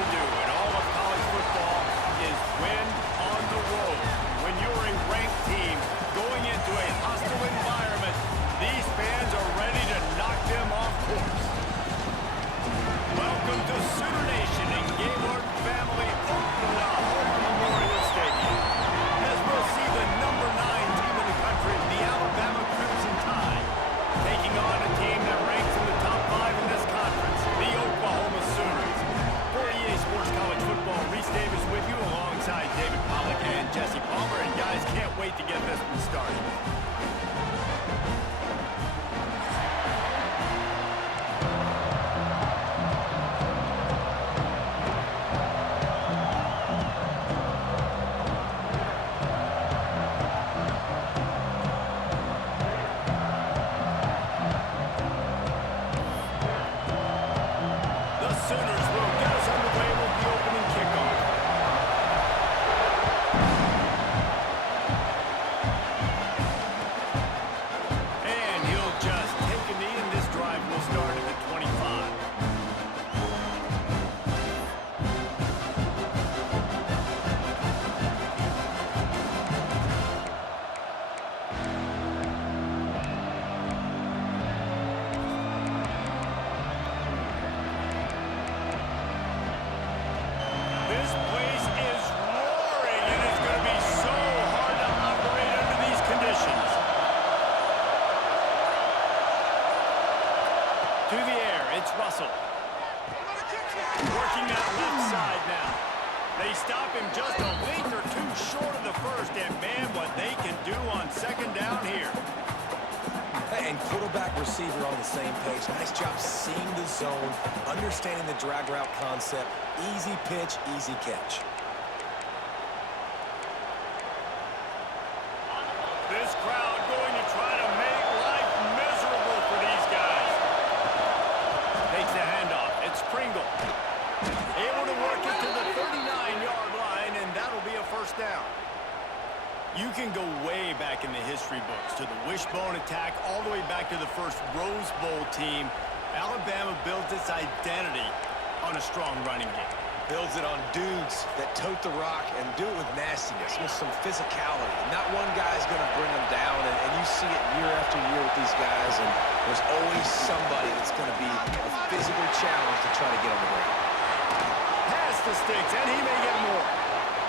to do in all of college football is win on the road. When you're a ranked team going into a hostile environment, these fans are ready to knock them off course. Welcome to Sooner Nation and Gaylord family opening the Homer Memorial Stadium. As we'll see the number 9 team in the country, the Alabama Crimson Tide, taking on a team that ranks in the top 5 in this conference, the Oklahoma Sooners. For EA Sports College Football, Reese Davis with you alongside David Pollack and Jesse Palmer. And guys, can't wait to get this one started. Working that left side now. They stop him just a length or two short of the first, and man, what they can do on second down here. And quarterback, receiver on the same page. Nice job seeing the zone, understanding the drag route concept. Easy pitch, easy catch. This crowd going to try to make life miserable for these guys. Takes the handoff. It's Pringle. Able to work it to the 39-yard line, and that'll be a first down. You can go way back in the history books to the wishbone attack all the way back to the first Rose Bowl team. Alabama built its identity on a strong running game. Builds it on dudes that tote the rock and do it with nastiness, with some physicality. Not one guy's going to bring them down, and you see it year after year with these guys, and there's always somebody that's going to be a physical challenge to try to get on the ground. Pass the sticks, and he may get more.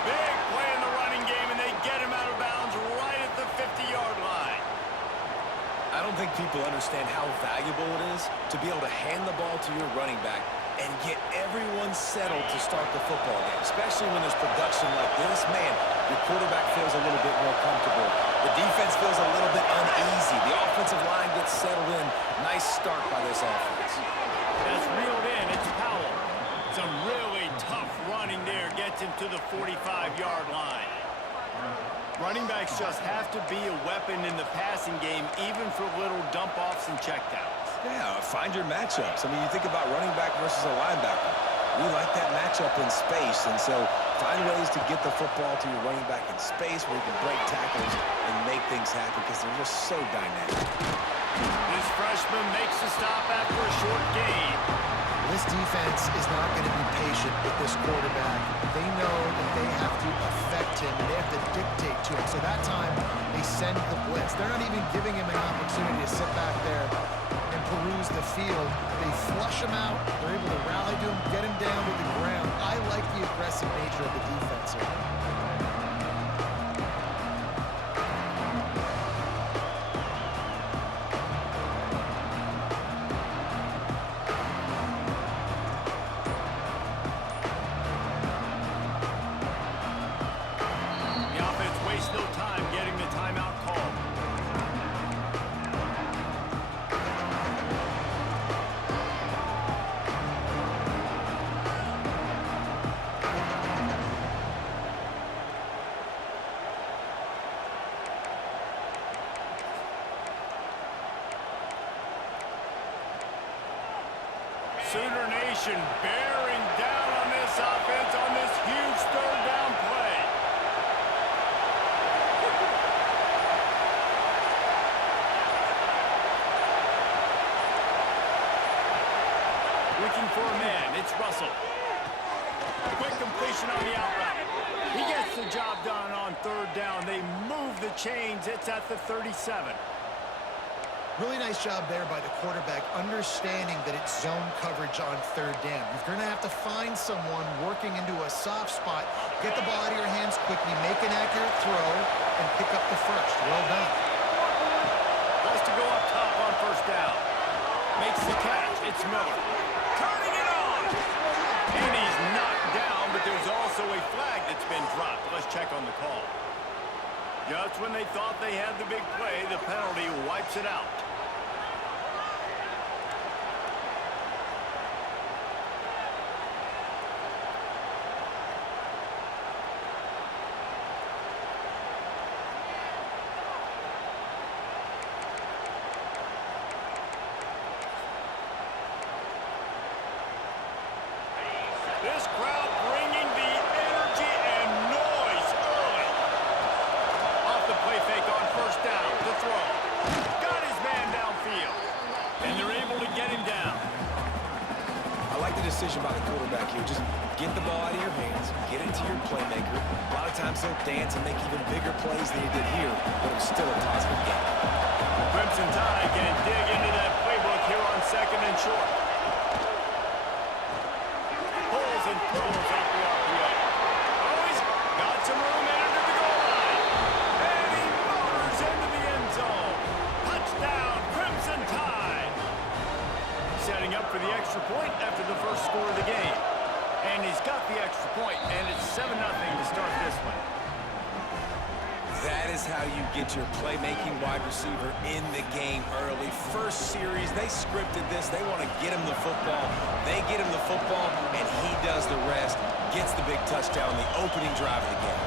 Big play in the running game, and they get him out of bounds right at the 50-yard line. I don't think people understand how valuable it is to be able to hand the ball to your running back and get everyone settled to start the football game, especially when there's production like this. Man, your quarterback feels a little bit more comfortable. The defense feels a little bit uneasy. The offensive line gets settled in. Nice start by this offense. That's reeled in. It's Powell. Some really tough running there. Gets him to the 45-yard line. Running backs just have to be a weapon in the passing game, even for little dump-offs and checkdowns. Yeah, find your matchups. I mean, you think about running back versus a linebacker. We like that matchup in space, and so find ways to get the football to your running back in space where you can break tackles and make things happen because they're just so dynamic. This freshman makes the stop after a short gain. This defense is not going to be patient with this quarterback. They know that they have to affect him. They have to dictate to him. So that time, they send the blitz. They're not even giving him an opportunity to sit back there and peruse the field. They flush him out. They're able to rally to him, get him down to the ground. I like the aggressive nature of the defense here. Sooner Nation bearing down on this offense on this huge third down play. Looking for a man. It's Russell. Quick completion on the out route. He gets the job done on third down. They move the chains. It's at the 37. Really nice job there by the quarterback, understanding that it's zone coverage on third down. You're going to have to find someone working into a soft spot, get the ball out of your hands quickly, make an accurate throw, and pick up the first. Well done. Wants to go up top on first down. Makes the catch. It's Miller. Turning it on. And he's knocked down, but there's also a flag that's been dropped. Let's check on the call. Just when they thought they had the big play, the penalty wipes it out. This crowd bringing the energy and noise early. Off the play fake on first down. The throw. Got his man downfield. And they're able to get him down. I like the decision by the quarterback here. Just get the ball out of your hands, get it to your playmaker. A lot of times he'll dance and make even bigger plays than he did here, but it was still a positive game. Crimson Tide can dig into that playbook here on second and short. Pulls and throws off the RPO. Oh, he's got some room and into the goal line. And he motors into the end zone. Touchdown, Crimson Tide. Setting up for the extra point after the first score of the game. And he's got the extra point, and it's 7-0 to start this one. That is how you get your playmaking wide receiver in the game early. First series, they scripted this. They want to get him the football. They get him the football, and he does the rest. Gets the big touchdown, the opening drive of the game.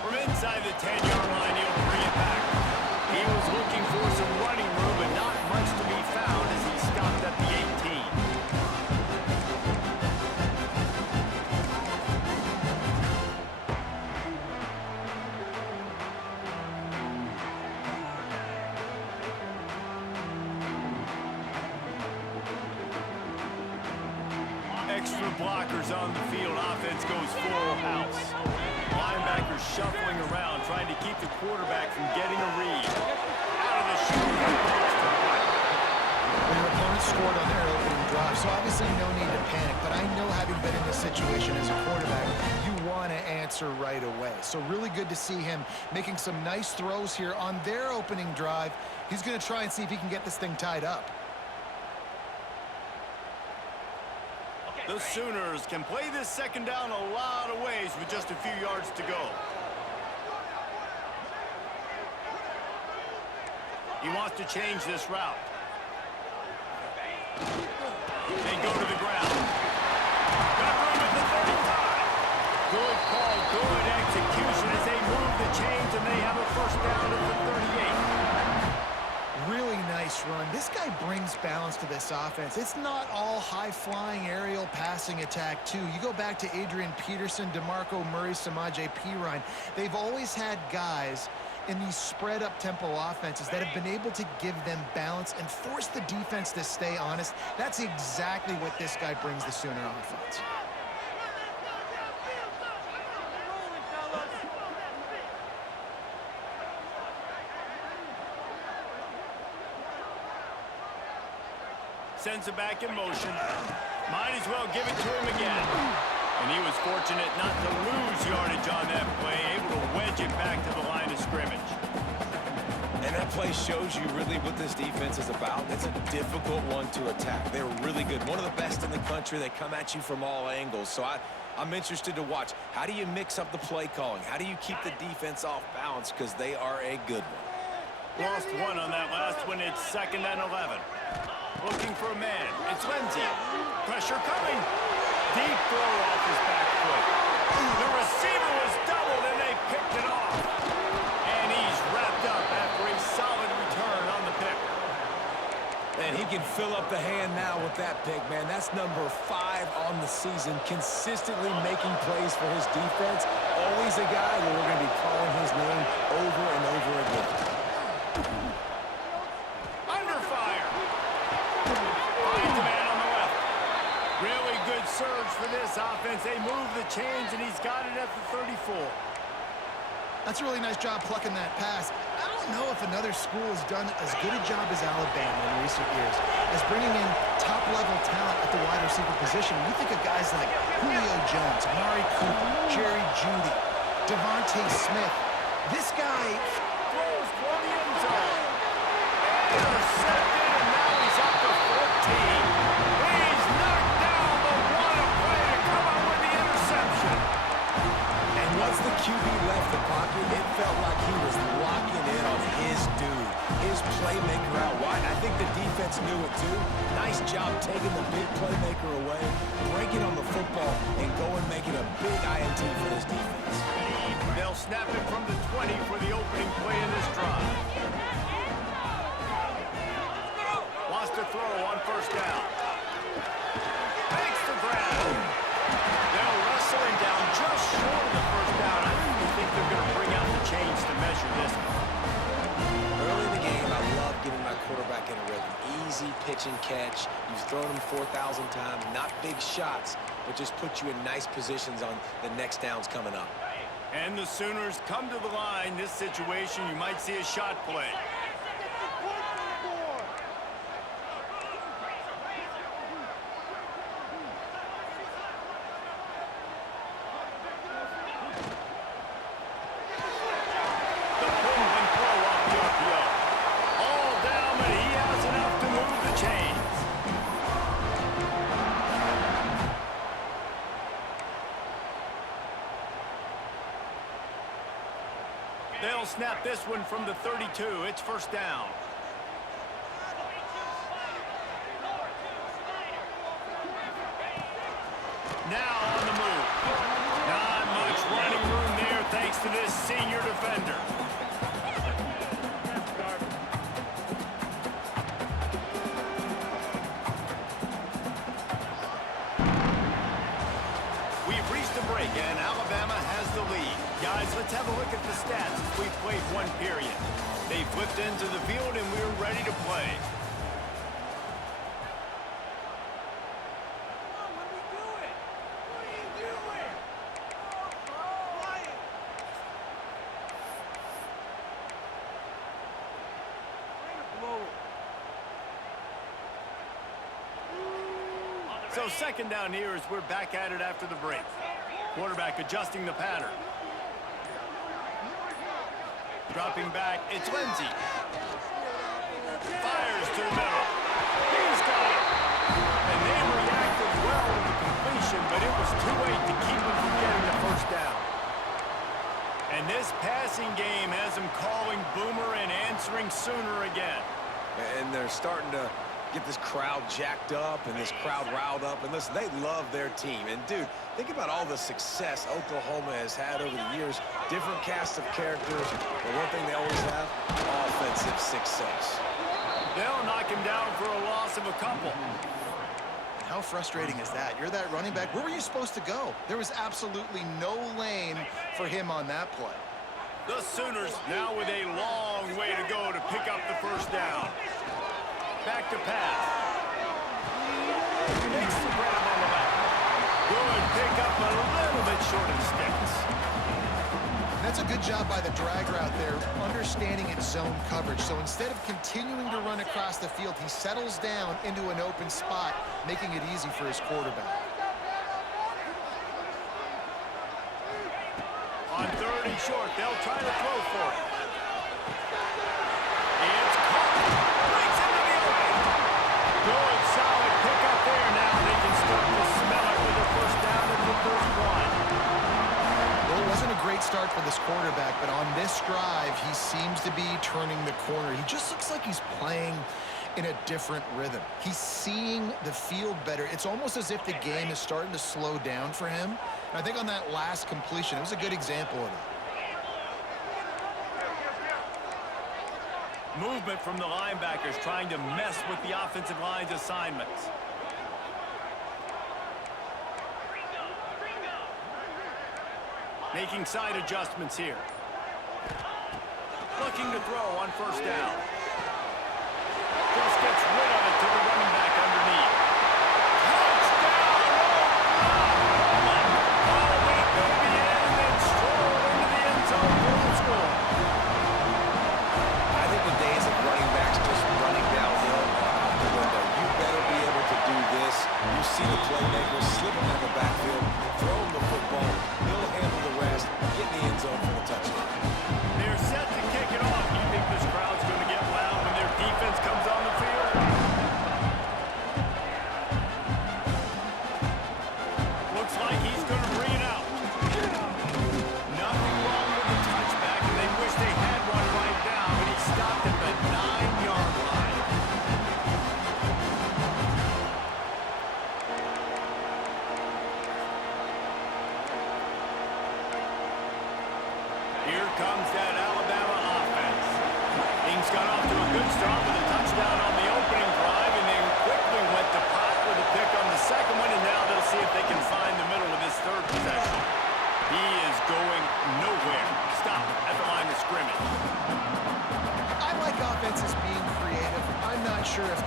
From inside the 10-yard line, he'll bring it back. He was looking for some running room, but not much to be found as he stopped at the 18. Extra blockers on the field. Offense goes full house. Linebackers shuffling around, trying to keep the quarterback from getting a read. Out of the shoot. Well, your opponent scored on their opening drive, so obviously no need to panic. But I know, having been in this situation as a quarterback, you want to answer right away. So really good to see him making some nice throws here on their opening drive. He's going to try and see if he can get this thing tied up. The Sooners can play this second down a lot of ways with just a few yards to go. He wants to change this route. They go to the ground. Got room at the 35. Good call, good execution as they move the chains, and they have a first down at the 38. Really nice run. This guy brings balance to this offense. It's not all high-flying aerial passing attack, too. You go back to Adrian Peterson, DeMarco Murray, Samaje Perine. They've always had guys in these spread-up tempo offenses that have been able to give them balance and force the defense to stay honest. That's exactly what this guy brings the Sooner offense. Sends it back in motion. Might as well give it to him again. And he was fortunate not to lose yardage on that play, able to wedge it back to the line of scrimmage. And that play shows you really what this defense is about. It's a difficult one to attack. They're really good. One of the best in the country. They come at you from all angles. So I'm interested to watch. How do you mix up the play calling? How do you keep the defense off balance? Because they are a good one. Lost one on that last one. It's 2nd and 11. Looking for a man. It's Lindsey. Pressure coming. Deep throw off his back foot. The receiver was doubled, and they picked it off. And he's wrapped up after a solid return on the pick. And he can fill up the hand now with that pick, man. That's number 5 on the season, consistently making plays for his defense. Always a guy that we're going to be calling his name over and over again. surge for this offense. They move the chains, and he's got it at the 34. That's a really nice job plucking that pass. I don't know if another school has done as good a job as Alabama in recent years as bringing in top-level talent at the wide receiver position. You think of guys like Julio Jones, Amari Cooper, Jerry Jeudy, Devontae Smith. This guy throws for the end zone. Intercepted, and now he's up to 14. He's knocked down, but what a play to come up with the interception. And once the QB left the pocket, it felt like he was locking in on his dude, his playmaker out wide. I think the defense knew it too. Nice job taking the big playmaker away, breaking on the football, and going making a big INT for this defense. They'll snap it from the 20 for the opening play in this drive. Wants to throw on first down. Makes the grab. They'll wrestle him down just short of the first down. I don't even think they're going to bring out the chains to measure this one. Early in the game, I love getting my quarterback in a rhythm. Easy pitch and catch. You've thrown him 4,000 times. Not big shots, but just put you in nice positions on the next downs coming up. And the Sooners come to the line. This situation, you might see a shot play. The pull and throw off the RPO. All down, but he has enough to move the chains. They'll snap this one from the 32. It's first down. Now on the move. Not much running room there thanks to this senior defender. We've reached a break, and Alabama has the lead. Guys, let's have a look at the stats as we've played one period. They flipped into the field, and we're ready to play. So second down here as we're back at it after the break. Quarterback adjusting the pattern. Dropping back, it's Lindsey. Fires to the middle. He's got it. And they reacted well with the completion, but it was too late to keep him from getting the first down. And this passing game has him calling Boomer and answering Sooner again. And they're starting to get this crowd jacked up and this crowd riled up. And listen, they love their team. And, dude, think about all the success Oklahoma has had over the years. Different cast of characters. But one thing they always have, offensive success. They'll knock him down for a loss of a couple. How frustrating is that? You're that running back. Where were you supposed to go? There was absolutely no lane for him on that play. The Sooners now with a long way to go to pick up the first down. Back to pass. Makes the grab on the back. Good pick up a little bit short of the sticks. That's a good job by the drag route there, understanding its zone coverage. So instead of continuing to run across the field, he settles down into an open spot, making it easy for his quarterback. On third and short, they'll try to throw for it. It's caught. Breaks into the open. Good, solid pickup there. Now they can start to smell it with a first down at the 31. Well, it wasn't a great start for this quarterback, but on this drive, he seems to be turning the corner. He just looks like he's playing in a different rhythm. He's seeing the field better. It's almost as if the game is starting to slow down for him. And I think on that last completion, it was a good example of that. Movement from the linebackers trying to mess with the offensive line's assignments. Making side adjustments here. Looking to throw on first down. Just gets rid of it to the running back underneath. Touchdown,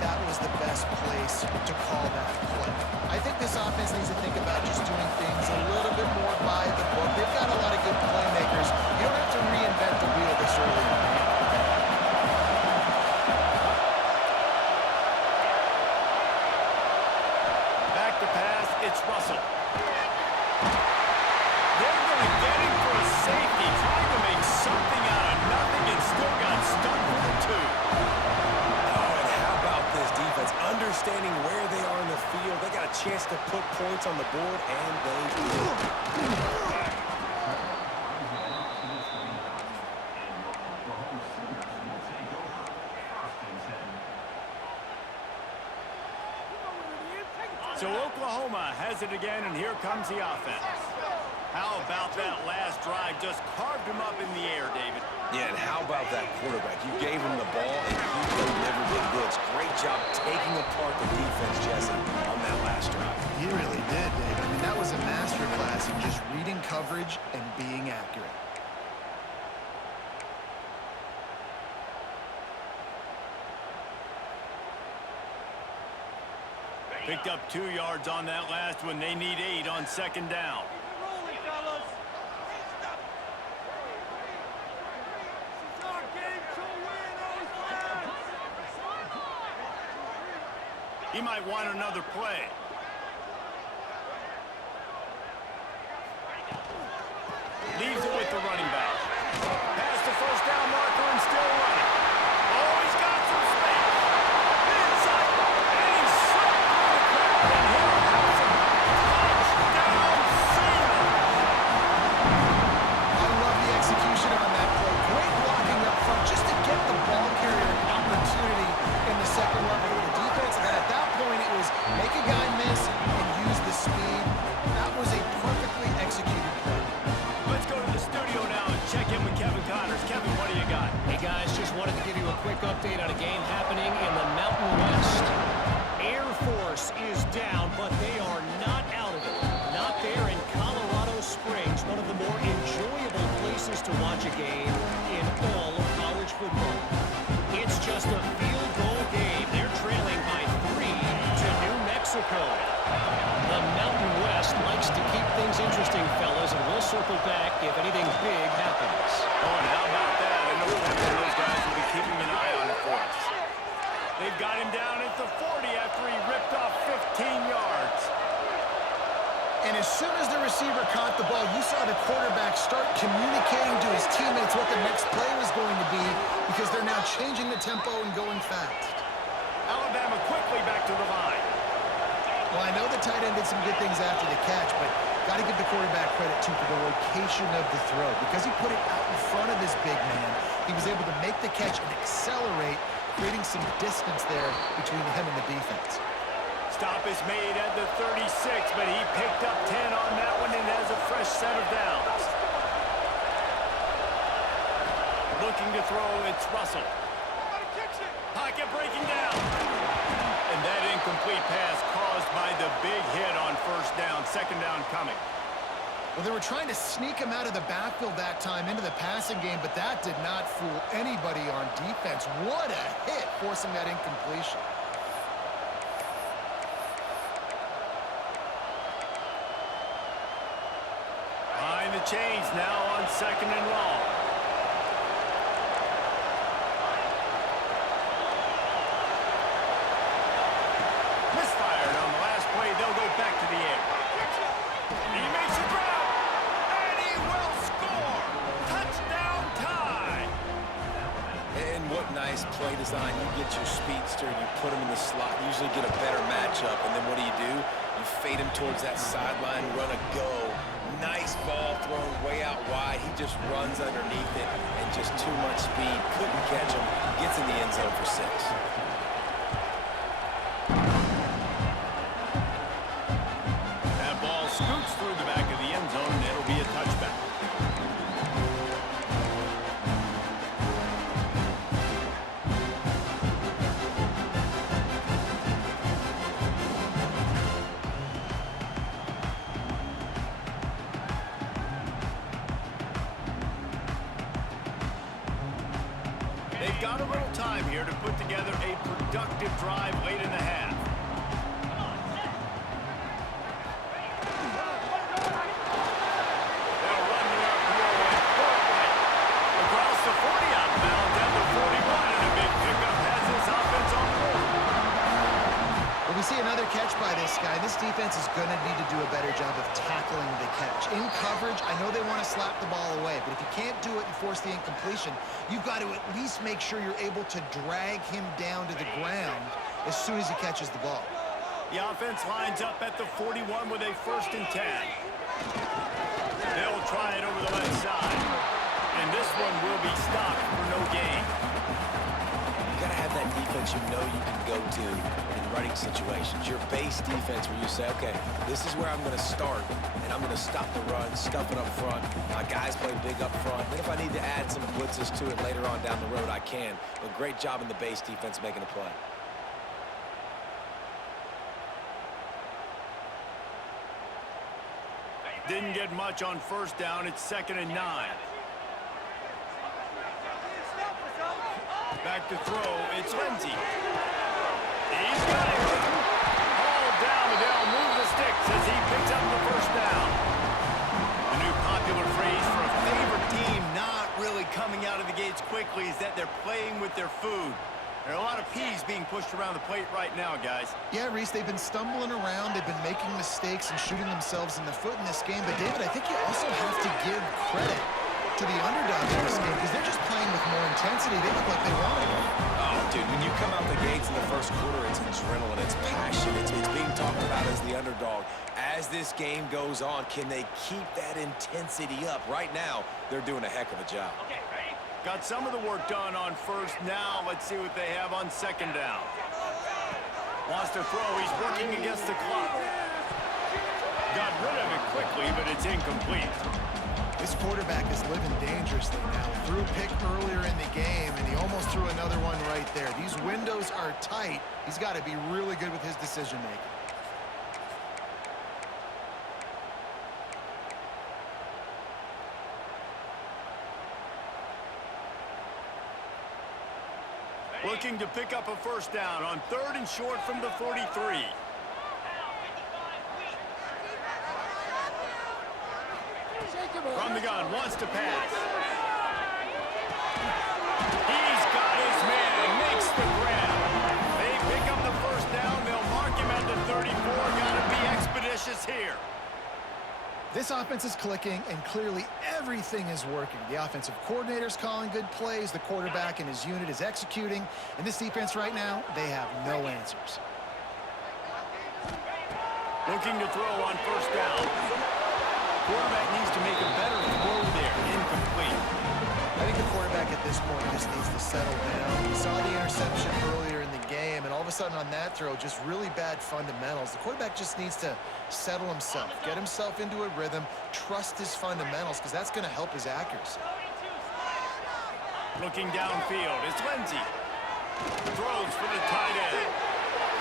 that was the best place to call that play. I think this offense needs to think about just doing things a little bit more by the book. They've got a lot of good playmakers. You don't have to reinvent the wheel this early in the game. Back to pass, it's Russell. They're going to get him for a safety, trying to make something out of nothing and still got stuck for the two. Oh, and how about this defense? Understanding where they are in the field. They got a chance to put points on the board, and they did. So Oklahoma has it again, and here comes the offense. How about that last drive? Just carved him up in the air, David. Yeah, and how about that quarterback? You gave him the ball, and he delivered the goods. Great job taking apart the defense, Jesse, on that last drive. He really did, Dave. I mean, that was a masterclass in just reading coverage and being accurate. Picked up 2 yards on that last one. They need 8 on second down. He might want another play. Leaves it with the running back. Past the first down marker and still running. Oh, he's got some space. Inside. And he's slipped through the crowd. And he'll have some touchdown season. I love the execution on that play. Great blocking up front just to get the ball carrier an opportunity in the second level of the defense. And at that point, it was make a guy miss and use the speed. That was a perfectly executed play. Let's go to the studio now and check in with Kevin Connors. Kevin, what do you got? Hey guys, just wanted to give you a quick update on a game happening in the Mountain West. Air Force is down, but they are not out of it. Not there in Colorado Springs, one of the more enjoyable places to watch a game in all of college football. It's just a field goal game. They're trailing by 3 to New Mexico. The Mountain West likes to keep things interesting, fellas, and we'll circle back if anything big happens. Oh, and how about that? I know those guys will be keeping an eye on it for us. They've got him down at the 40 after he ripped off 15 yards. And as soon as the receiver caught the ball, you saw the quarterback start communicating to his teammates what the next play was going to be because they're now changing the tempo and going fast. Alabama quickly back to the line. Well, I know the tight end did some good things after the catch, but got to give the quarterback credit, too, for the location of the throw. Because he put it out in front of his big man, he was able to make the catch and accelerate, creating some distance there between him and the defense. Stop is made at the 36, but he picked up 10 on that one and has a fresh set of downs. Looking to throw, it's Russell. Pocket breaking down. And that incomplete pass caused by the big hit on first down. Second down coming. Well, they were trying to sneak him out of the backfield that time into the passing game, but that did not fool anybody on defense. What a hit, forcing that incompletion. Behind the chains now on second and long. Misfired on the last play. They'll go back to the air. He makes a grab, and he will score. Touchdown tie. And what nice play design. You get your speedster, you put him in the slot, usually get a better matchup, and then what do? You fade him towards that sideline, run a go. Nice ball thrown way out wide. He just runs underneath it, and just too much speed. Couldn't catch him. Gets in the end zone for 6. That ball scoots through the back of the end zone, and it'll be a touchback. They've got got a little time here to put together a productive drive late in the half. They'll run the RPO and throw it right across the 40 out of bounds at the 41, and a big pickup has this offense on the board. Well, we see another catch by this guy. This defense is going to need to do a better job of tackling the catch. In coverage, I know they want to slap the ball away, but if you can't do it and force the incompletion, you've got to at least make sure you're able to drag him down to the ground as soon as he catches the ball. The offense lines up at the 41 with a 1st and 10. They'll try it over the left side. And this one will be stopped for no gain. You got to have that defense you know you can go to in running situations. Your base defense where you say, okay, this is where I'm going to start, and I'm going to stop the run, stuff it up front. My guys play big up front. Then if I need to add some blitzes to it later on down the road, I can. But great job in the base defense making a play. Didn't get much on 1st down. It's 2nd and 9. Back to throw. It's Lindsey. He's got it. All down, but they'll move the sticks as he picks up the 1st down. The new popular phrase for a favorite team not really coming out of the gates quickly is that they're playing with their food. There are a lot of peas being pushed around the plate right now, guys. Yeah, Reese, they've been stumbling around. They've been making mistakes and shooting themselves in the foot in this game. But, David, I think you also have to give credit to the underdog in this game because they're just playing with more intensity. They look like they want it. Oh, dude, when you come out the gates in the 1st quarter, it's adrenaline, it's passion, it's being talked about as the underdog. As this game goes on, can they keep that intensity up? Right now, they're doing a heck of a job. Okay, ready? Got some of the work done on 1st. Now let's see what they have on 2nd down. Wants to throw. He's working against the clock. Got rid of it quickly, but it's incomplete. This quarterback is living dangerously now. Threw a pick earlier in the game, and he almost threw another one right there. These windows are tight. He's got to be really good with his decision-making. Looking to pick up a 1st down on 3rd and short from the 43. From the gun, wants to pass. He's got his man, makes the grab. They pick up the 1st down. They'll mark him at the 34. Got to be expeditious here. This offense is clicking, and clearly everything is working. The offensive coordinator's calling good plays. The quarterback and his unit is executing. And this defense right now, they have no answers. Looking to throw on 1st down. Quarterback needs to make a better throw there. Incomplete. I think the quarterback at this point just needs to settle down. We saw the interception earlier in the game, and all of a sudden on that throw, just really bad fundamentals. The quarterback just needs to settle himself, get himself into a rhythm, trust his fundamentals, because that's going to help his accuracy. Looking downfield, it's Lindsey. Throws for the tight end.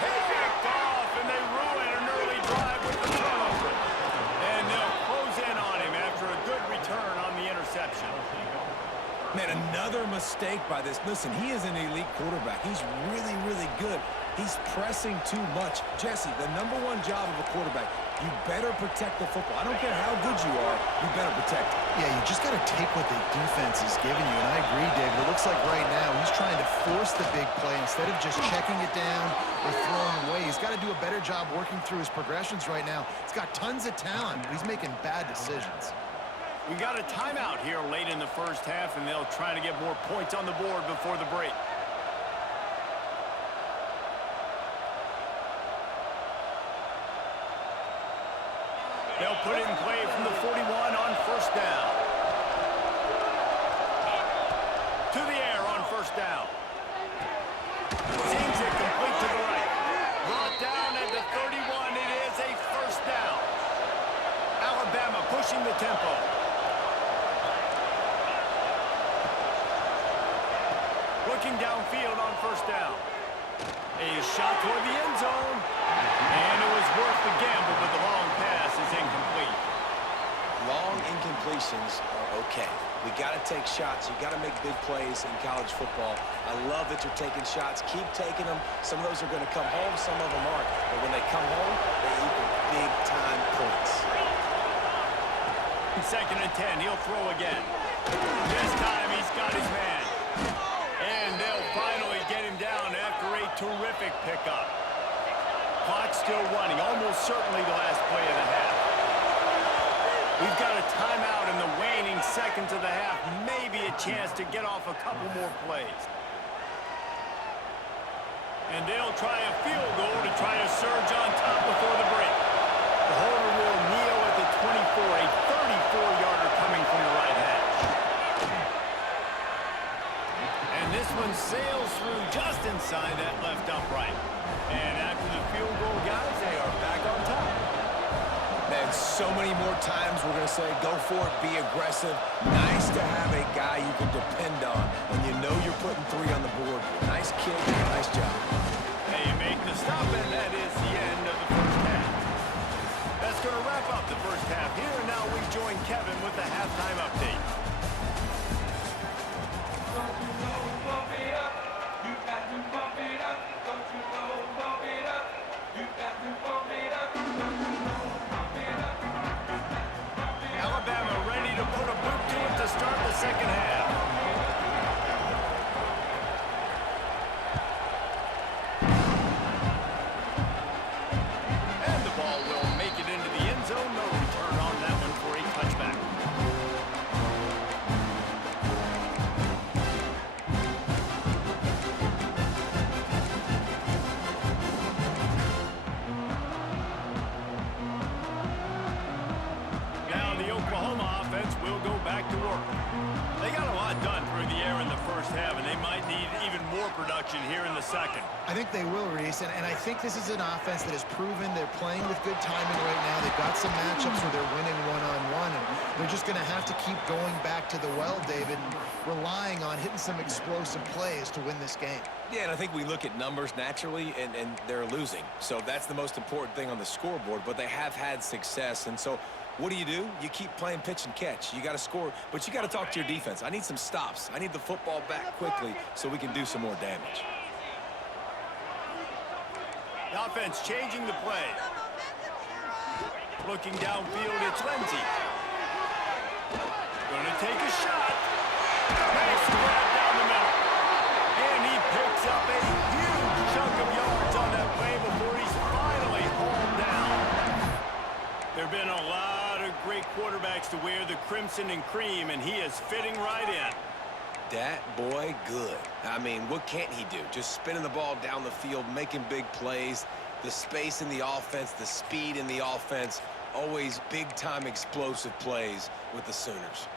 Picked off, and they ruin an early drive with the turnover. And they'll close in on him after a good return on the interception. Man, another mistake by this. Listen, he is an elite quarterback. He's really, really good. He's pressing too much. Jesse, the #1 job of a quarterback, you better protect the football. I don't care how good you are, you better protect it. Yeah, you just got to take what the defense is giving you, and I agree, David. It looks like right now he's trying to force the big play instead of just checking it down or throwing away. He's got to do a better job working through his progressions right now. He's got tons of talent, but he's making bad decisions. We got a timeout here late in the 1st half, and they'll try to get more points on the board before the break. They'll put it in play from the 41 on 1st down. To the air on 1st down. Seems it complete to the right. Brought down at the 31. It is a 1st down. Alabama pushing the tempo. Looking downfield on 1st down. A shot toward the end zone. And it was worth the gamble, but the long pass is incomplete. long incompletions are okay. We got to take shots. You got to make big plays in college football. I love that you're taking shots. Keep taking them. Some of those are going to come home. Some of them aren't. But when they come home, they equal big-time points. 2nd and 10. He'll throw again. This time he's got his man. And they'll finally get him down after a terrific pickup. Clock's still running. Almost certainly the last play of the half. We've got a timeout in the waning seconds of the half. Maybe a chance to get off a couple more plays. And they'll try a field goal to try to surge on top before the break. The holder will kneel at the 24, a 34-yarder coming from the right hash. And this one sails through just inside that left upright. And after the field goal, guys, they are back on top. Man, so many more times we're going to say, go for it, be aggressive. Nice to have a guy you can depend on, and you know you're putting 3 on the board. Nice kick, nice job. They make the stop, and that is the end of the first half. That's going to wrap up the first half here, and now we join Kevin with the halftime update. Alabama ready to put a boot to it to start the second half. And the ball will make it into the end zone. No return on that one for a touchback. Now the Oklahoma offense will go back to work. They got a lot done through the air in the first half, and they might need even more production here in the second. I think they will, Reese, and I think this is an offense that has proven they're playing with good timing right now. They've got some matchups where they're winning one-on-one, and they're just going to have to keep going back to the well, David, and relying on hitting some explosive plays to win this game. Yeah, and I think we look at numbers naturally, and they're losing. So that's the most important thing on the scoreboard, but they have had success. And so what do? You keep playing pitch and catch. You got to score, but you got to talk to your defense. I need some stops. I need the football back quickly so we can do some more damage. The offense changing the play. Looking downfield, it's Lindsey. Gonna take a shot. Nice grab down the middle. And he picks up a huge chunk of yards on that play before he's finally hauled down. There have been a lot of great quarterbacks to wear the crimson and cream, and he is fitting right in. That boy good. I mean, what can't he do? Just spinning the ball down the field, making big plays, the space in the offense, the speed in the offense, always big-time explosive plays with the Sooners.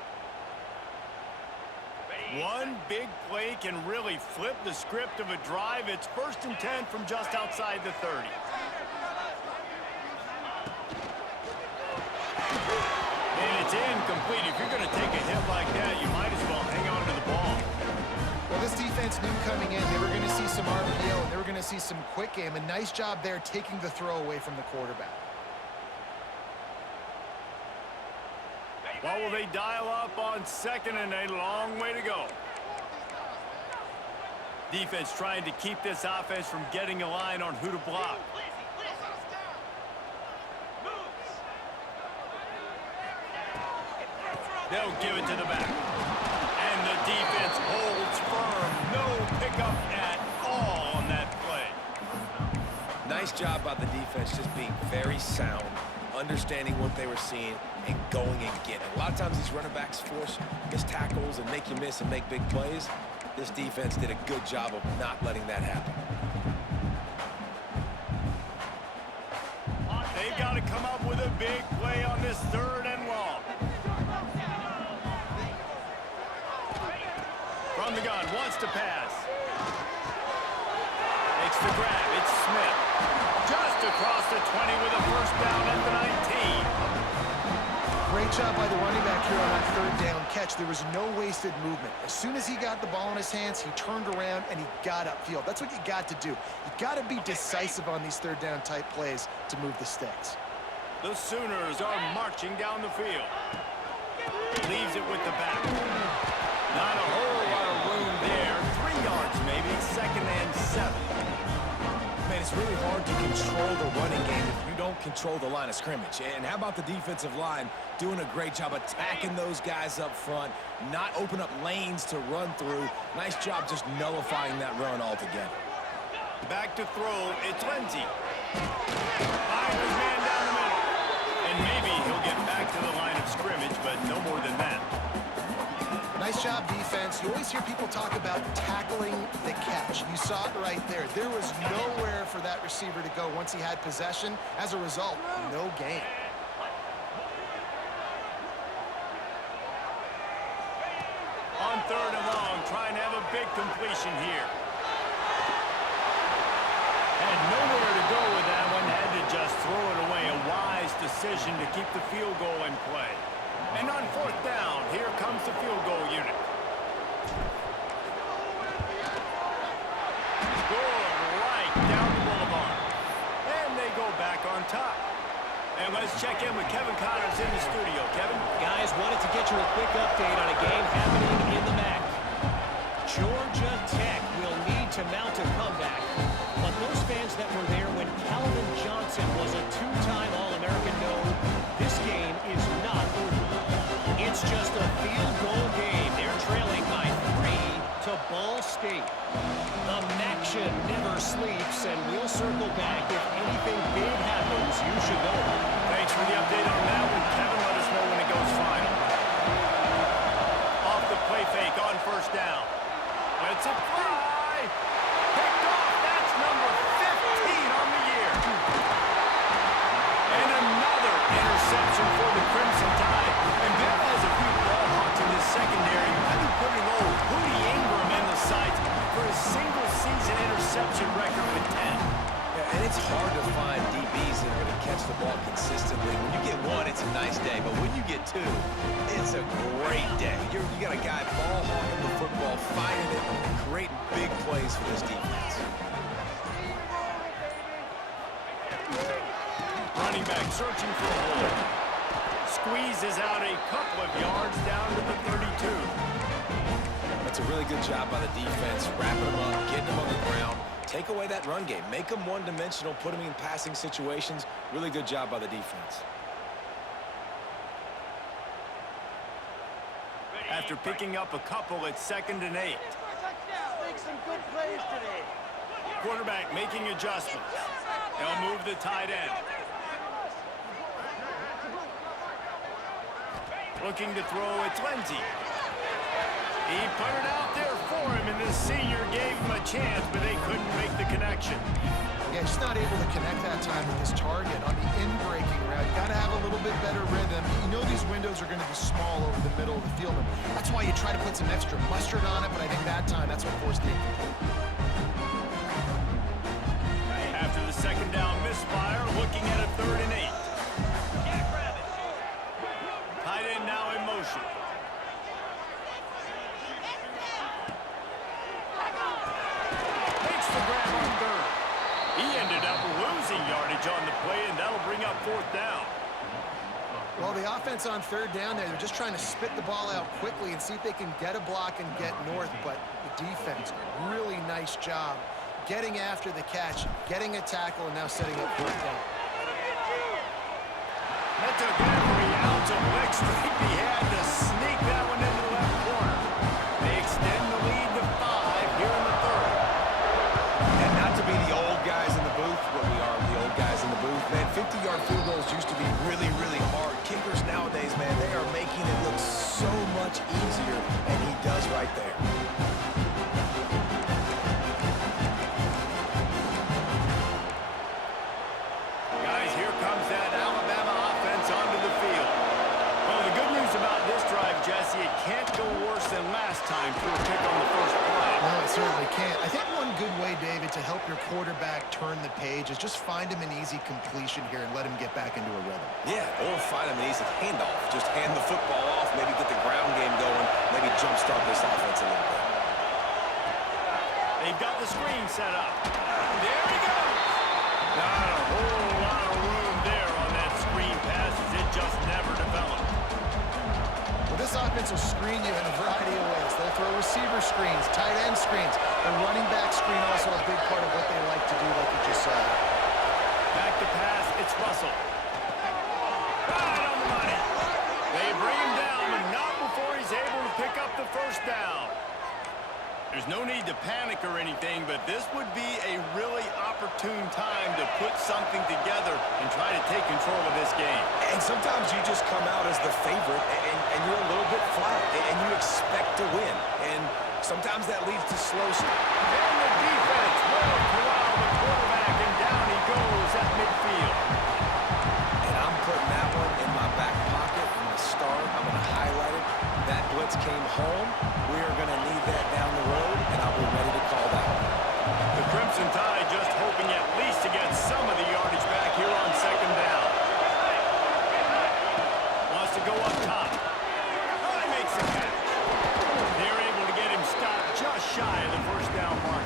One big play can really flip the script of a drive. It's 1st and 10 from just outside the 30. And it's incomplete. If you're going to take a hit like that, you might as well hang on to the ball. Well, this defense knew coming in they were going to see some RPO, and they were going to see some quick game. A nice job there taking the throw away from the quarterback. Well, will they dial up on 2nd and a long way to go? Defense trying to keep this offense from getting a line on who to block. They'll give it to the back. And the defense holds firm. No pickup at all on that play. Nice job by the defense just being very sound, understanding what they were seeing, and going and getting it. A lot of times these running backs force missed tackles and make you miss and make big plays. This defense did a good job of not letting that happen. They've got to come up with a big play on this 3rd and long. From the gun, wants to pass. Makes the grab, it's Smith. Just across the 20 with a 1st down at the 19. Great job by the running back here on that 3rd down catch. There was no wasted movement. As soon as he got the ball in his hands, he turned around and he got upfield. That's what you got to do. You got to be decisive on these 3rd down type plays to move the sticks. The Sooners are marching down the field. Leaves it with the back. Not a whole lot of room there. 3 yards maybe. 2nd and 7. Man, it's really hard to control the running game if you don't control the line of scrimmage. And how about the defensive line doing a great job attacking those guys up front, not open up lanes to run through. Nice job just nullifying that run altogether. Back to throw. It's Lindsey. Finds his man down the middle. And maybe he'll get back to the line of scrimmage, but no more than that. Nice job, defense. You always hear people talk about tackling the catch. You saw it right there. There was nowhere for that receiver to go once he had possession. As a result, no gain. On 3rd and long, trying to have a big completion here. Had nowhere to go with that one. Had to just throw it away. A wise decision to keep the field goal in play. And on 4th down, here comes the field goal unit. Scored right down the boulevard. And they go back on top. And let's check in with Kevin Connors in the studio. Kevin? Guys, wanted to get you a quick update on a game happening in the MAC. Georgia Tech will need to mount a comeback. But those fans that were there when Calvin Johnson was a 2-time All-American know this game is not over. It's just a field goal game. They're trailing by 3 to Ball State. The MACtion never sleeps, and we'll circle back. If anything big happens, you should know about it. Thanks for the update on that one, Kevin. Let us know when it goes final. Off the play fake on 1st down. Let's it fly. Picked off. That's number 15 on the year. And another interception for the Crimson Tide. And Bama has a few ball hawks in this secondary. Might be putting old Hootie Ingram in the sights for a single-season interception record with 10. Yeah, and it's hard to find DBs that are going to catch the ball consistently. When you get 1, it's a nice day. But when you get 2, it's a great day. You got a guy ball hawking the football, finding it, creating big plays for this defense. Running back searching for a hole. Squeezes out a couple of yards down to the 32. That's a really good job by the defense, wrapping them up, getting them on the ground. Take away that run game. Make them one-dimensional, put them in passing situations. Really good job by the defense. After picking up a couple, it's 2nd and 8. Make some good plays today. Quarterback making adjustments. They'll move the tight end. Looking to throw, it's Lindsey. He put it out there for him, and this senior gave him a chance, but they couldn't make the connection. Yeah, just not able to connect that time with his target on the in-breaking route. You got to have a little bit better rhythm. You know these windows are going to be small over the middle of the field. And that's why you try to put some extra mustard on it, but I think that time that's what forced the incomplete. After the 2nd down misfire, looking at a 3rd and 8. Tight end now in motion. Makes the grab on 3rd. He ended up losing yardage on the play, and that'll bring up 4th down. Well, the offense on 3rd down there, they're just trying to spit the ball out quickly and see if they can get a block and get north, but the defense, really nice job getting after the catch, getting a tackle, and now setting up 4th down. That took every ounce of leg strength he had to sneak that one into the left corner. They extend the lead to 5 here in the 3rd. And not to be the old guys in the booth, but we are the old guys in the booth, man. 50-yard field goals used to be really, really hard. Kickers nowadays, man, they are making it look so much easier, and he does right there. Guys, here comes that Alabama offense onto the field. Well, the good news about this drive, Jesse, it can't go worse than last time for a pick on the first play. No, it certainly can't. I think one good way, David, to help your quarterback turn the page is just find him an easy completion here and let him get back into a rhythm. Yeah, or find him an easy handoff. Just hand the football off, maybe get the ground game going, maybe jumpstart this offense a little bit. They've got the screen set up. There he goes. Not a whole lot of room there on that screen will screen you in a variety of ways. They'll throw receiver screens, tight end screens. The running back screen also a big part of what they like to do, like you just said. Back to pass, it's Russell. Right on the money. They bring him down, but not before he's able to pick up the first down. There's no need to panic or anything, but this would be a really opportune time to put something together and try to take control of this game. And sometimes you just come out as the favorite, and you're a little bit flat, and you expect to win. And sometimes that leads to slow start. And the defense will corral the quarterback, and down he goes at midfield. And I'm putting that one in my back pocket. I'm going to start. I'm going to highlight it. That blitz came home. We are going to need that down the road, and I'll be ready to call that one. The Crimson Tide just hoping at least to get some of the yardage back here on second down. Wants to go up top. Oh, he makes the catch. They're able to get him stopped just shy of the first down mark.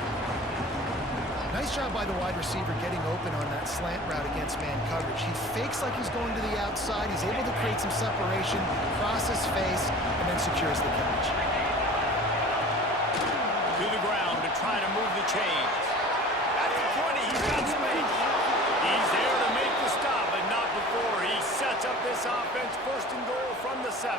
Nice job by the wide receiver getting open on that slant route against man coverage. He fakes like he's going to the outside. He's able to create some separation, cross his face, and then secures the catch. To the ground to try to move the chains. At the 20, he's got space. He's there to make the stop, but not before he sets up this offense first and goal from the 7.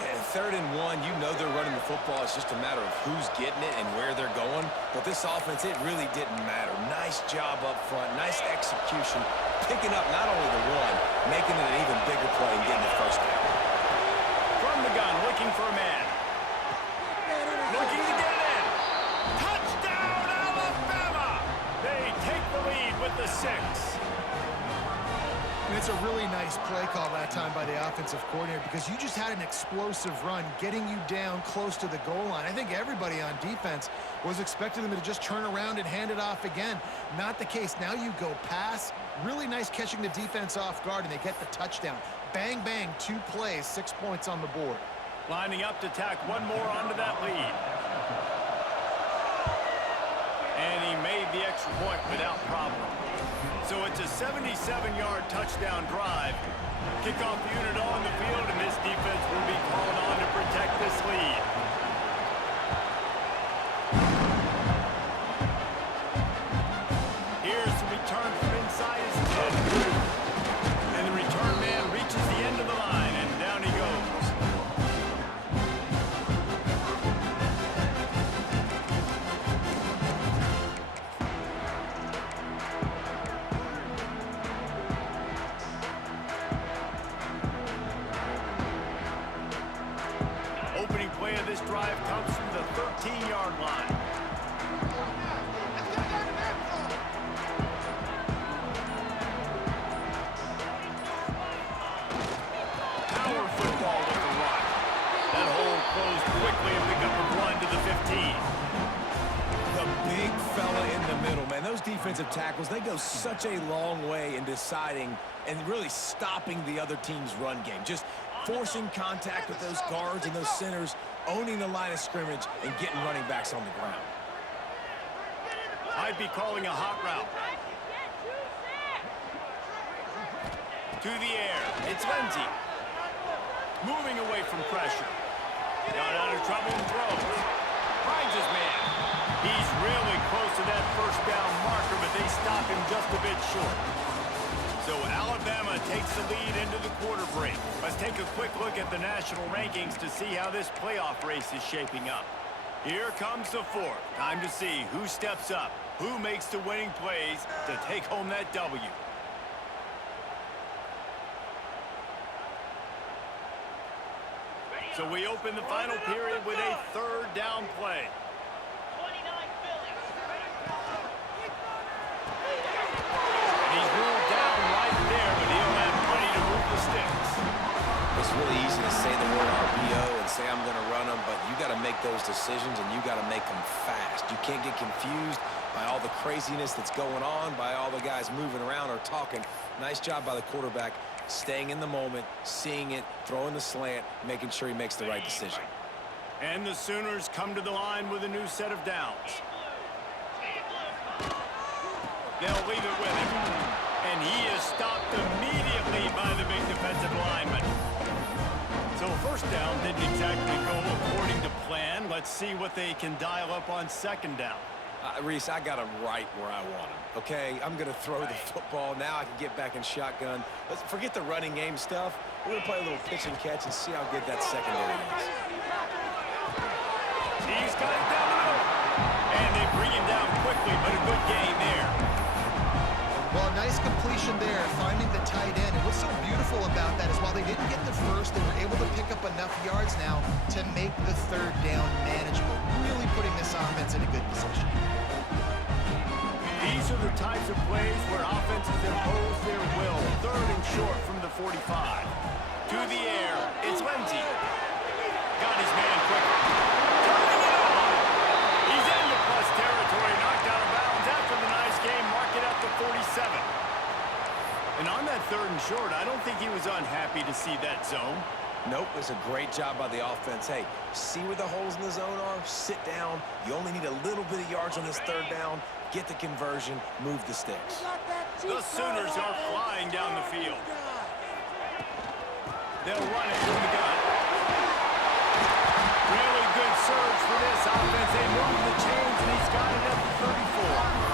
And 3rd and 1, you know they're running the football. It's just a matter of who's getting it and where they're going. But this offense, it really didn't matter. Nice job up front, nice execution, picking up not only the one, making it an even bigger play and getting the first down. From the gun, looking for a man. Looking to get it in. Touchdown, Alabama! They take the lead with the 6. And it's a really nice play call that time by the offensive coordinator because you just had an explosive run getting you down close to the goal line. I think everybody on defense was expecting them to just turn around and hand it off again. Not the case. Now you go pass. Really nice catching the defense off guard, and they get the touchdown. Bang, bang, 2 plays, 6 points on the board. Lining up to tack one more onto that lead. And he made the extra point without problem. So it's a 77-yard touchdown drive. Kickoff unit on the field, and this defense will be called on to protect this lead. Here's the return from inside his 10. And the return man reaches the end of the line, and down he goes. Opening play of this drive comes from the 13-yard line. Power football with the run. That hole closed quickly and pick up a run to the 15. The big fella in the middle, man. Those defensive tackles, they go such a long way in deciding and really stopping the other team's run game. Just forcing contact with those guards and those centers, owning the line of scrimmage, and getting running backs on the ground. I'd be calling a hot route. To the air. It's Lindsey. Moving away from pressure. Got out of trouble and throws. Finds his man. He's really close to that first down marker, but they stop him just a bit short. So Alabama takes the lead into the quarter break. Let's take a quick look at the national rankings to see how this playoff race is shaping up. Here comes the 4th. Time to see who steps up, who makes the winning plays to take home that W. So we open the final period with a 3rd down play. He's ruled down right there, but he'll have plenty to move the sticks. It's really easy to say the word RPO and say I'm going to run them, but you got to make those decisions, and you got to make them fast. You can't get confused by all the craziness that's going on, by all the guys moving around or talking. Nice job by the quarterback, staying in the moment, seeing it, throwing the slant, making sure he makes the right decision. And the Sooners come to the line with a new set of downs. They'll leave it with him. And he is stopped immediately by the big defensive lineman. So first down didn't exactly go according to plan. Let's see what they can dial up on second down. Reese, I got him right where I want him, okay? I'm going to throw the football. Now I can get back in shotgun. Let's forget the running game stuff. We're going to play a little pitch and catch and see how good that secondary is. He's got it down the middle. And they bring him down quickly, but a good gain there. Well, nice completion there, finding the tight end. And what's so beautiful about that is while they didn't get the first, they were able to pick up enough yards now to make the third down manageable, really putting this offense in a good position. These are the types of plays where offenses impose their will. Third and short from the 45. To the air, it's Lindsey. Got his man quickly. Turning it on. He's into plus territory, knocked out of bounds after the nice game. Mark it up to 47. And on that third and short, I don't think he was unhappy to see that zone. Nope, it's a great job by the offense. Hey, see where the holes in the zone are? Sit down. You only need a little bit of yards on this third down. Get the conversion, move the sticks. The Sooners are flying down the field. They'll run it through the gun. Really good surge for this offense. They move the chains, and he's got it at the 34.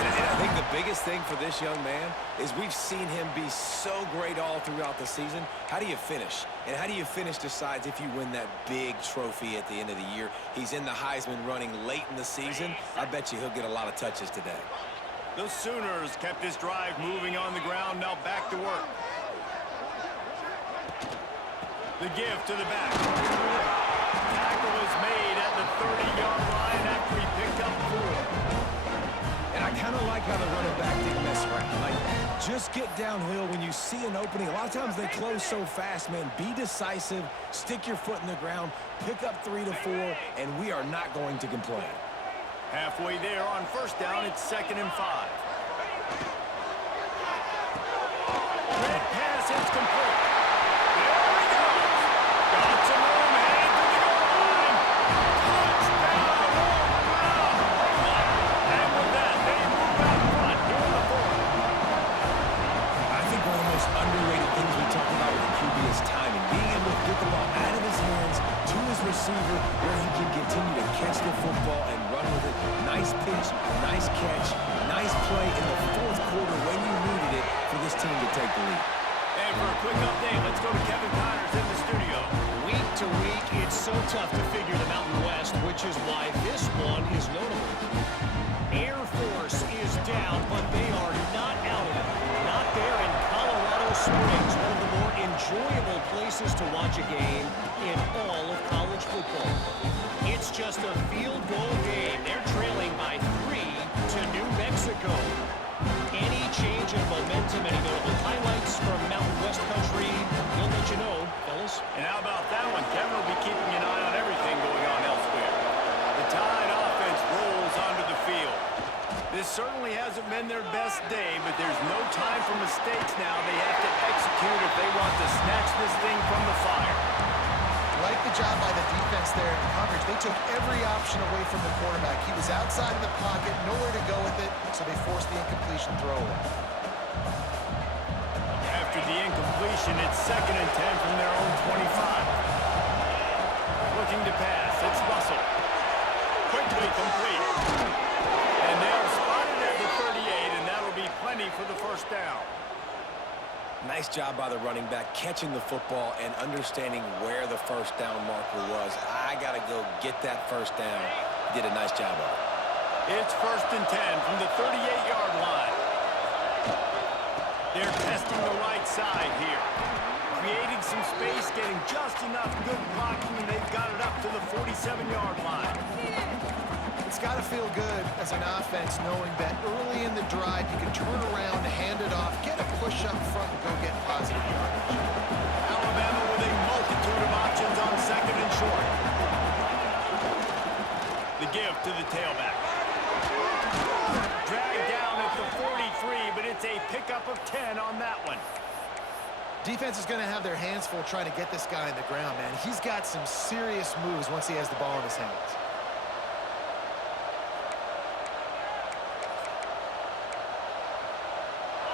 And I think the biggest thing for this young man is we've seen him be so great all throughout the season. How do you finish? And how do you finish decides if you win that big trophy at the end of the year. He's in the Heisman running late in the season. I bet you he'll get a lot of touches today. The Sooners kept this drive moving on the ground. Now back to work. The give to the back. Tackle is made at the 30-yard line after he picked up 4. And I kind of like how the running back didn't mess around. Like, just get downhill when you see an opening. A lot of times they close so fast, man. Be decisive, stick your foot in the ground, pick up 3 to 4, and we are not going to complain. Halfway there on first down, it's 2nd and 5. Red pass, it's complete. There he goes. Got some room, headed to the goal line. Touchdown, Oklahoma. And with that, they move out front here in the 4th. I think one of the most underrated things we talk about with the QB is timing. Being able to get the ball out of his hands to his receiver where he can continue to catch the football and run with it. Nice pitch, nice catch, nice play in the 4th quarter when you needed it for this team to take the lead. And for a quick update, let's go to Kevin Connors in the studio. Week to week, it's so tough to figure the Mountain West, which is why this one is notable. Air Force is down, but they are not out of it. Not there in Colorado Springs, one of the more enjoyable places to watch a game in all of college football. It's just a field goal game. They're trailing by 3 to New Mexico. Any change in momentum, any notable highlights from Mountain West country, we'll let you know, fellas. And how about that one? Kevin will be keeping an eye on everything going on elsewhere. The Tide offense rolls onto the field. This certainly hasn't been their best day, but there's no time for mistakes now. They have to execute if they want to snatch this thing from the fire. Like the job by the defense there in coverage. They took every option away from the quarterback. He was outside of the pocket, nowhere to go with it, so they forced the incompletion throwaway. After the incompletion, it's 2nd and 10 from their own 25. Looking to pass, it's Russell. Quickly complete. And they're spotted at the 38, and that'll be plenty for the first down. Nice job by the running back, catching the football and understanding where the first down marker was. I got to go get that first down. Did a nice job of it. It's 1st and 10 from the 38-yard line. They're testing the right side here. Creating some space, getting just enough good blocking, and they've got it up to the 47-yard line. It's got to feel good as an offense knowing that early in the drive you can turn around, hand it off, get a push up front, and go get positive yardage. Alabama with a multitude of options on 2nd and short. The give to the tailback. Dragged down at the 43, but it's a pickup of 10 on that one. Defense is going to have their hands full trying to get this guy on the ground, man. He's got some serious moves once he has the ball in his hands.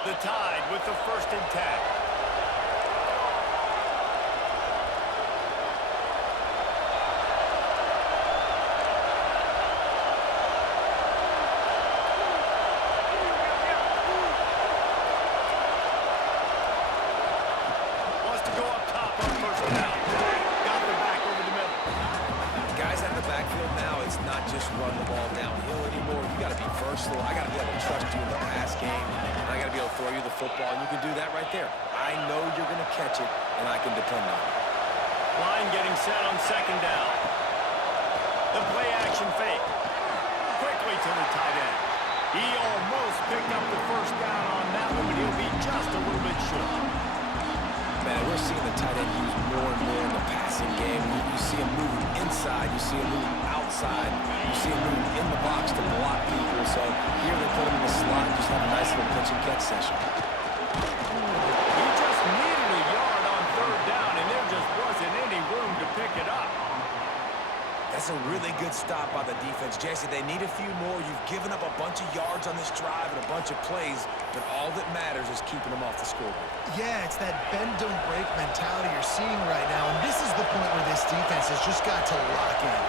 The Tide with the 1st and 10. just run the ball downhill anymore. You got to be versatile. I got to be able to trust you in the pass game. And I got to be able to throw you the football, and you can do that right there. I know you're going to catch it, and I can depend on it. Line getting set on second down. The play action fake. Quickly to the tight end. He almost picked up the first down on that one, but he'll be just a little bit short. Man, we're seeing the tight end used more and more in the passing game. You see him moving inside. You see him moving outside. You see him moving in the box to block people. So here they put him in the slot and just have a nice little pitch and catch session. He just needed a yard on third down, and there just wasn't any room to pick it up. That's a really good stop by the defense. Jason, they need a few more. You've given up a bunch of yards on this drive and a bunch of plays, but all that matters is keeping them off the scoreboard. Yeah, it's that bend, don't break mentality you're seeing right now, and this is the point where this defense has just got to lock in.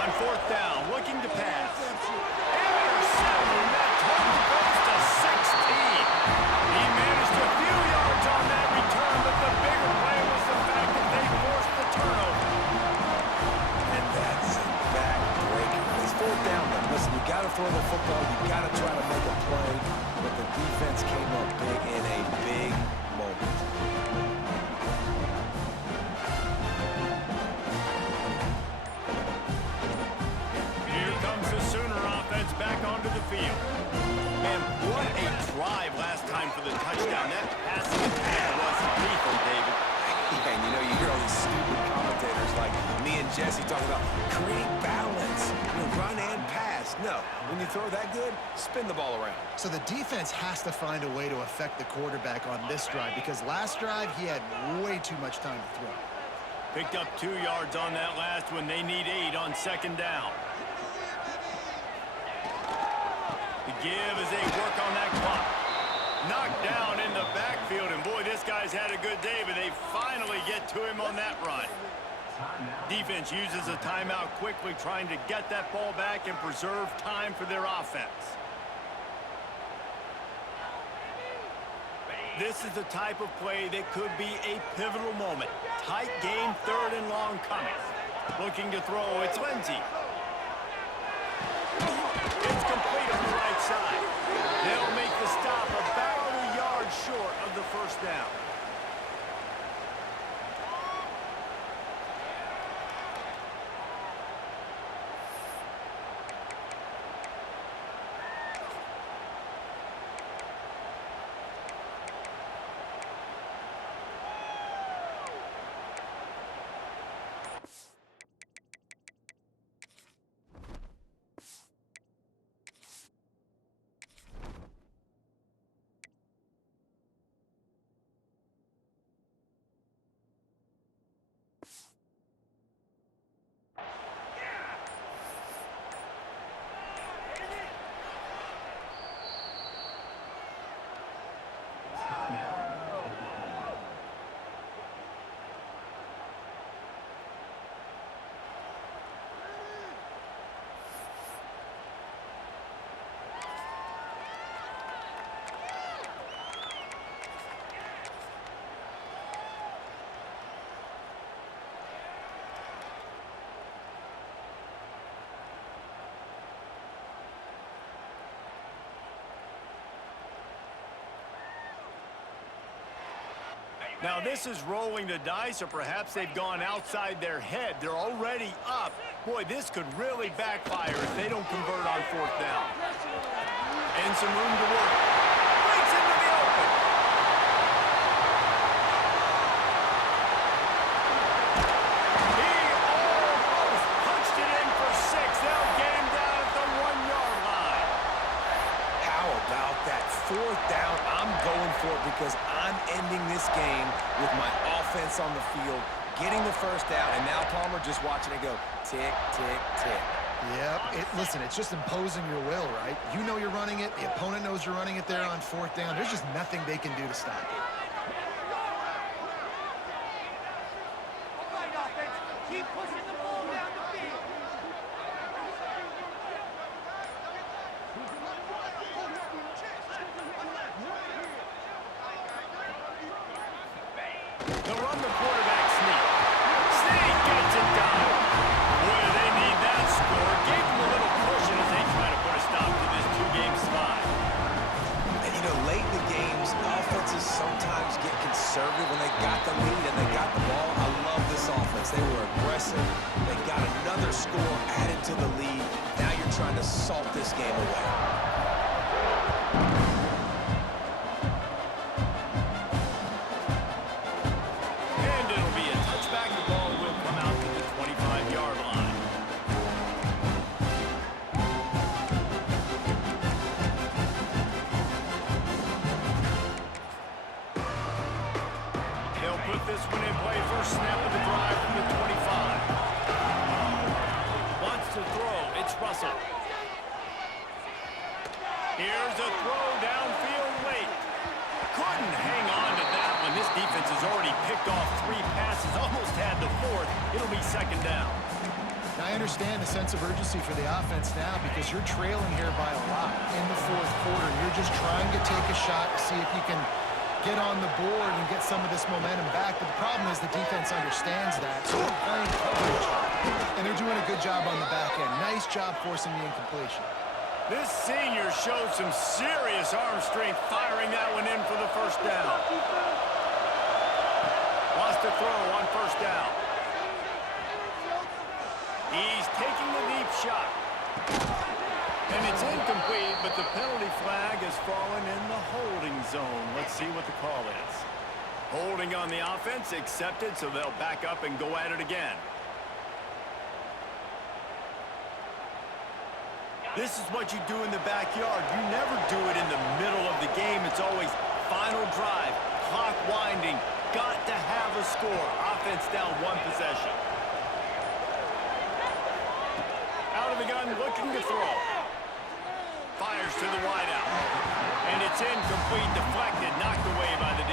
On fourth down, looking to pass. Intercepted. That total goes to 16. He managed a few yards on that return, but the bigger play was the fact that they forced the turnover. And that's a backbreaker. It's fourth down, though. Listen, you got to throw the football. You got to try to make a play, but the defense came up big in a big moment. Here comes the Sooner offense back onto the field. And what a drive last time for the touchdown. That passing attack was lethal, David. Yeah, and you know, you hear all these stupid commentators like me and Jesse talking about create balance, run and pass. No, when you throw that good, spin the ball around. So the defense has to find a way to affect the quarterback on this drive because last drive he had way too much time to throw. Picked up 2 yards on that last one. They need 8 on second down. The give as they work on that clock. Knocked down in the backfield, and boy, this guy's had a good day, but they finally get to him on that run. Defense uses a timeout quickly, trying to get that ball back and preserve time for their offense. This is the type of play that could be a pivotal moment. Tight game, third and long coming. Looking to throw, it's Lindsey. It's complete on the right side. They'll make the stop about a yard short of the first down. Now this is rolling the dice, or perhaps they've gone outside their head. They're already up. Boy, this could really backfire if they don't convert on fourth down. And some room to work. Breaks into the open. He almost punched it in for 6. They'll get him down at the 1-yard line. How about that fourth down? I'm going for it because I'm ending this game with my offense on the field, getting the first down, and now Palmer just watching it go tick, tick, tick. Yep. Listen, it's just imposing your will, right? You know you're running it. The opponent knows you're running it there on fourth down. There's just nothing they can do to stop it. All right, offense. Keep pushing the ball down the field. They'll run the quarterback sneak. Sneak gets it done. Boy, they salt this game away. And it'll be a touchback. The ball will come out to the 25-yard line. They'll put this one in play. First snap of the drive from the 25. Wants to throw. It's Russell. Here's a throw downfield late. Couldn't hang on to that one. This defense has already picked off 3 passes, almost had the 4th. It'll be second down. Now, I understand the sense of urgency for the offense now because you're trailing here by a lot in the 4th quarter. You're just trying to take a shot to see if you can get on the board and get some of this momentum back. But the problem is the defense understands that. So they're playing coverage, and they're doing a good job on the back end. Nice job forcing the incompletion. This senior showed some serious arm strength firing that one in for the first down. Wants to throw on first down. He's taking the deep shot. And it's incomplete, but the penalty flag has fallen in the holding zone. Let's see what the call is. Holding on the offense, accepted, so they'll back up and go at it again. This is what you do in the backyard. You never do it in the middle of the game. It's always final drive, clock winding, got to have a score. Offense down 1 possession. Out of the gun, looking to throw. Fires to the wideout. And it's incomplete, deflected, knocked away by the D.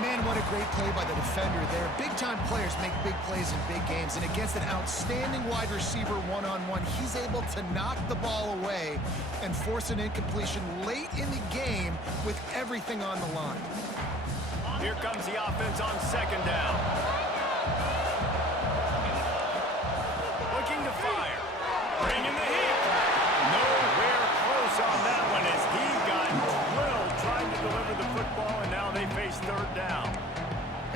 Man, what a great play by the defender there. Big-time players make big plays in big games, and against an outstanding wide receiver one-on-one, he's able to knock the ball away and force an incompletion late in the game with everything on the line. Here comes the offense on second down. Looking to fire. Bringing the heat. Nowhere close on that one as he got drilled trying to deliver the football, and now they face third down.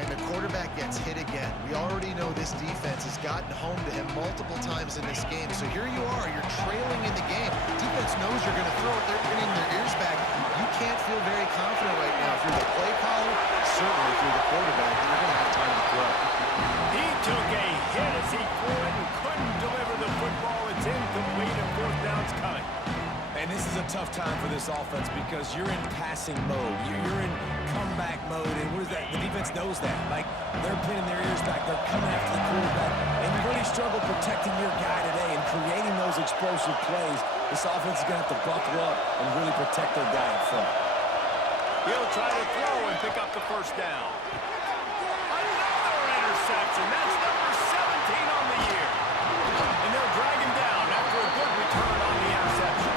And the quarterback gets hit again. We already know this defense has gotten home to him multiple times in this game. So here you are, you're trailing in the game. Defense knows you're going to throw it. They're pinning their ears back. You can't feel very confident right now through the play caller, certainly through the quarterback, that you're going to have time to throw. He took a hit as he threw it and couldn't deliver the football. It's incomplete and fourth down's coming. And this is a tough time for this offense because you're in passing mode. You're in comeback mode, and what is that? The defense knows that. Like, they're pinning their ears back. They're coming after the quarterback. And you really struggle protecting your guy today and creating those explosive plays. This offense is going to have to buckle up and really protect their guy in front. He'll try to throw and pick up the first down. Another interception. That's number 17 on the year. And they'll drag him down after a good return on the interception.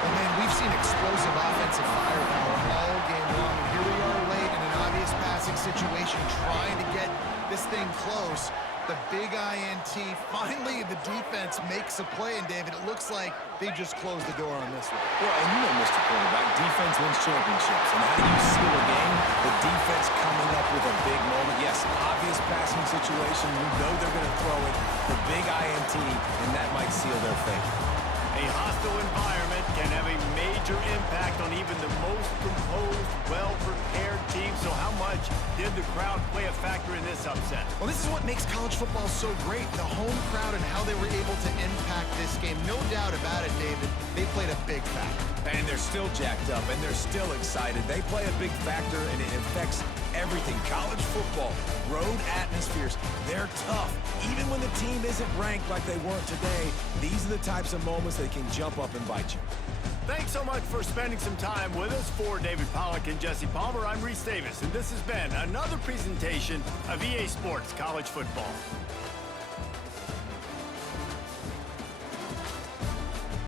And then we've seen explosive offensive firepower all game long. And here we are late in an obvious passing situation trying to get this thing close. The big INT. Finally, the defense makes a play. And, David, it looks like they just closed the door on this one. Well, and you know, Mr. Quarterback, defense wins championships. And how do you seal a game? The defense coming up with a big moment. Yes, obvious passing situation. You know they're going to throw it. The big INT, and that might seal their fate. A hostile environment can have a major impact on even the most composed, well-prepared team. So how much did the crowd play a factor in this upset? Well, this is what makes college football so great, the home crowd and how they were able to impact this game. No doubt about it, David. They played a big factor. And they're still jacked up, and they're still excited. They play a big factor, and it affects everything. College football, road atmospheres, they're tough. Even when the team isn't ranked like they weren't today, these are the types of moments that can jump up and bite you. Thanks so much for spending some time with us. For David Pollack and Jesse Palmer, I'm Reese Davis, and this has been another presentation of EA Sports College Football.